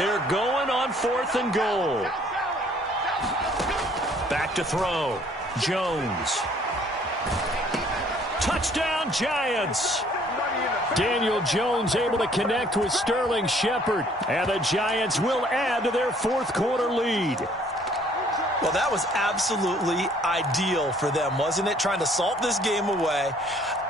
They're going on 4th and goal. Back to throw. Jones. Touchdown, Giants. Daniel Jones able to connect with Sterling Shepard. And the Giants will add to their 4th quarter lead. Well, that was absolutely ideal for them, wasn't it? Trying to salt this game away.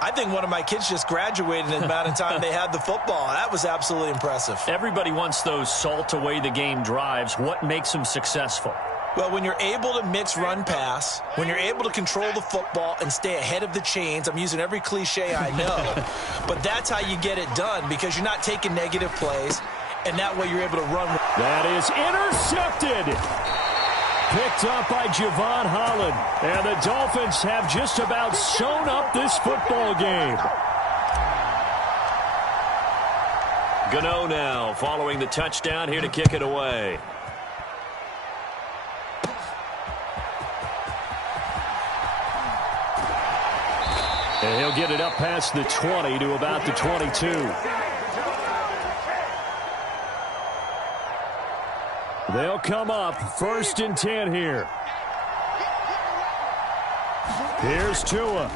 I think one of my kids just graduated in the amount of time they had the football. That was absolutely impressive. Everybody wants those salt away the game drives. What makes them successful? Well, when you're able to mix run pass, when you're able to control the football and stay ahead of the chains, I'm using every cliche I know, but that's how you get it done because you're not taking negative plays, and that way you're able to run. That is intercepted. Picked up by Javon Holland. And the Dolphins have just about sewn up this football game. Gano now following the touchdown here to kick it away. And he'll get it up past the 20 to about the 22. They'll come up 1st and 10 here. Here's Tua.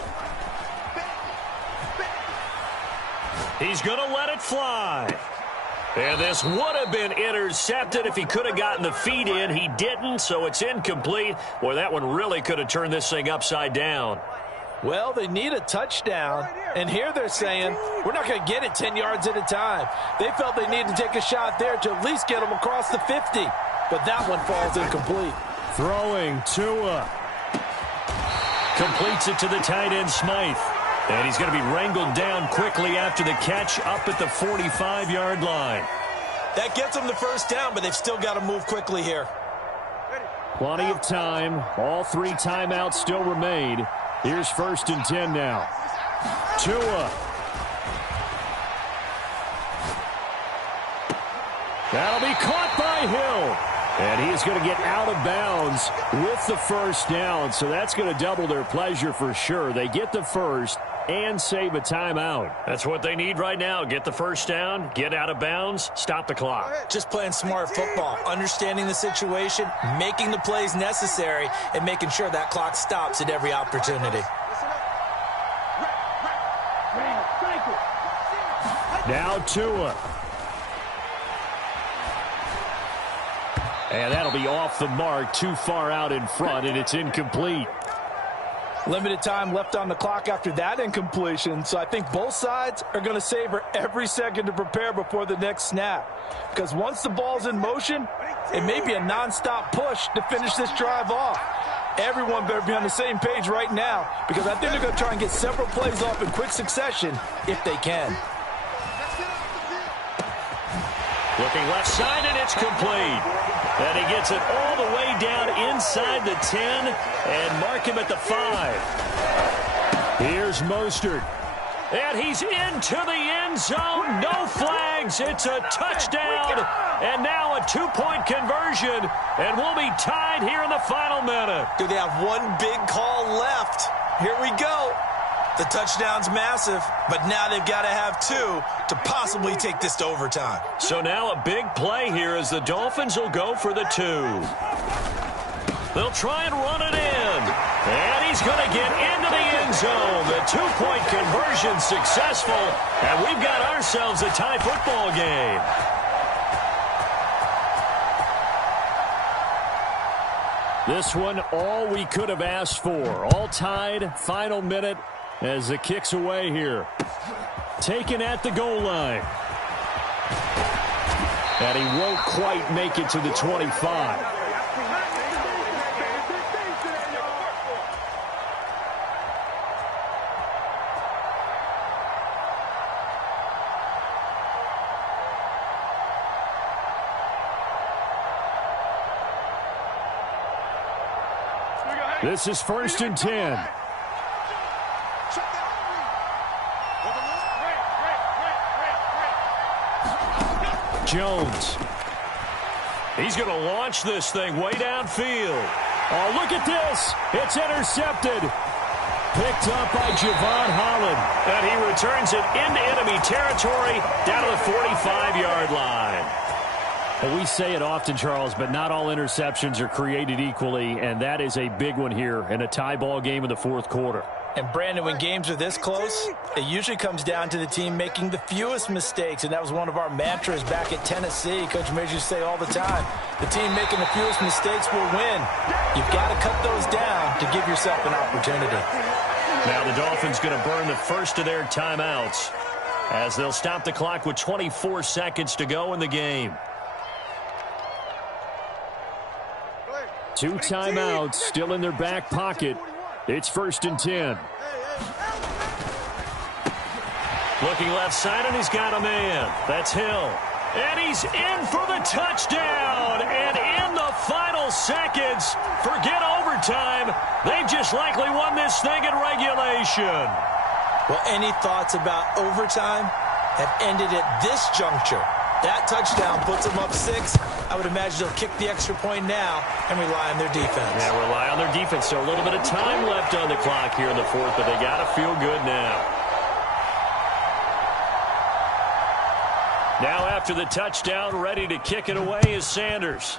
He's going to let it fly. And this would have been intercepted if he could have gotten the feet in. He didn't, so it's incomplete. Boy, that one really could have turned this thing upside down. Well, they need a touchdown, and here they're saying, we're not going to get it 10 yards at a time. They felt they needed to take a shot there to at least get them across the 50, but that one falls incomplete. Throwing Tua. Completes it to the tight end, Smythe. And he's going to be wrangled down quickly after the catch up at the 45-yard line. That gets them the first down, but they've still got to move quickly here. Plenty of time. All 3 timeouts still remain. Here's 1st and 10 now. Tua. That'll be caught by Hill. And he's going to get out of bounds with the first down. So that's going to double their pleasure for sure. They get the first and save a timeout. That's what they need right now. Get the first down, get out of bounds, stop the clock. Just playing smart football, understanding the situation, making the plays necessary, and making sure that clock stops at every opportunity. Now Tua. And that'll be off the mark, too far out in front, and it's incomplete. Limited time left on the clock after that incompletion, so I think both sides are going to savor every second to prepare before the next snap. Because once the ball's in motion, it may be a nonstop push to finish this drive off. Everyone better be on the same page right now, because I think they're going to try and get several plays off in quick succession if they can. Looking left side, and it's complete. And he gets it all the way down inside the 10 and mark him at the 5. Here's Mostert. And he's into the end zone. No flags. It's a touchdown. And now a 2-point conversion. And we'll be tied here in the final minute. Do they have one big call left? Here we go. The touchdown's massive, but now they've got to have 2 to possibly take this to overtime. So now a big play here as the Dolphins will go for the 2. They'll try and run it in. And he's going to get into the end zone. The 2-point conversion successful. And we've got ourselves a tie football game. This one, all we could have asked for. All tied, final minute as the kick's away here. Taken at the goal line. And he won't quite make it to the 25. This is 1st and 10. Jones. He's going to launch this thing way downfield. Oh, look at this. It's intercepted. Picked up by Javon Holland. And he returns it into enemy territory down to the 45-yard line. Well, we say it often, Charles, but not all interceptions are created equally, and that is a big one here in a tie ball game in the fourth quarter. And, Brandon, when games are this close, it usually comes down to the team making the fewest mistakes, and that was one of our mantras back at Tennessee. Coach Major used to say all the time, the team making the fewest mistakes will win. You've got to cut those down to give yourself an opportunity. Now the Dolphins going to burn the first of their timeouts as they'll stop the clock with 24 seconds to go in the game. 2 timeouts still in their back pocket. It's 1st and 10. Looking left side, and he's got a man. That's Hill. And he's in for the touchdown. And in the final seconds, forget overtime. They've just likely won this thing in regulation. Well, any thoughts about overtime have ended at this juncture. That touchdown puts them up 6. I would imagine they'll kick the extra point now and rely on their defense. Yeah, rely on their defense. So a little bit of time left on the clock here in the fourth, but they got to feel good now. Now after the touchdown, ready to kick it away is Sanders.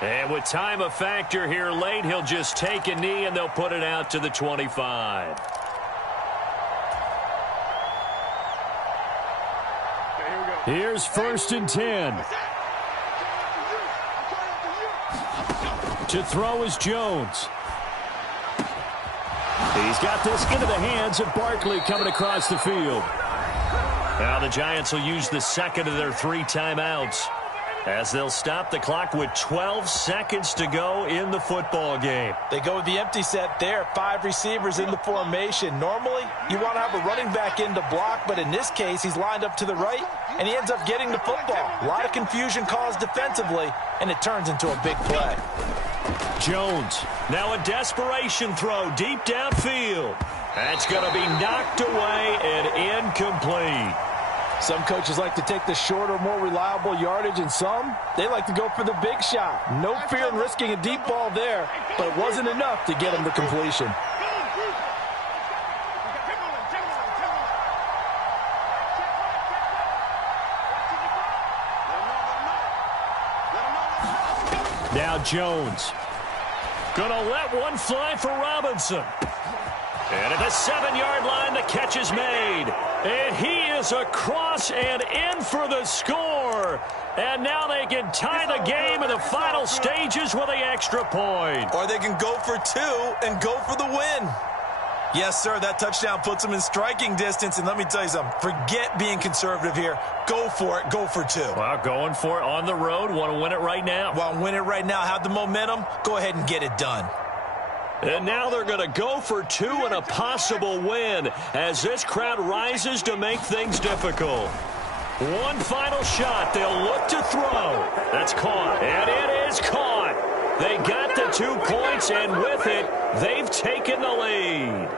And with time a factor here late, he'll just take a knee and they'll put it out to the 25. Here's 1st and 10. To throw is Jones. He's got this into the hands of Barkley coming across the field. Now the Giants will use the second of their 3 timeouts as they'll stop the clock with 12 seconds to go in the football game. They go with the empty set there. 5 receivers in the formation. Normally, you want to have a running back in to block, but in this case, he's lined up to the right, and he ends up getting the football. A lot of confusion caused defensively, and it turns into a big play. Jones, now a desperation throw deep downfield. That's going to be knocked away and incomplete. Some coaches like to take the shorter, more reliable yardage, and some, they like to go for the big shot. No fear in risking a deep ball there, but it wasn't enough to get him to completion. Now Jones. Gonna let one fly for Robinson. And at the 7-yard line, the catch is made. And he is across and in for the score. And now they can tie the game in the final stages with the extra point. Or they can go for 2 and go for the win. Yes, sir, that touchdown puts them in striking distance. And let me tell you something, forget being conservative here. Go for it. Go for 2. Well, going for it on the road. Want to win it right now. Want to win it right now. Have the momentum. Go ahead and get it done. And now they're going to go for 2 and a possible win as this crowd rises to make things difficult. One final shot. They'll look to throw. That's caught. And it is caught. They got the 2 points, and with it, they've taken the lead.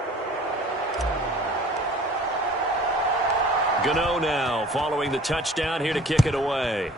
Gano now following the touchdown here to kick it away.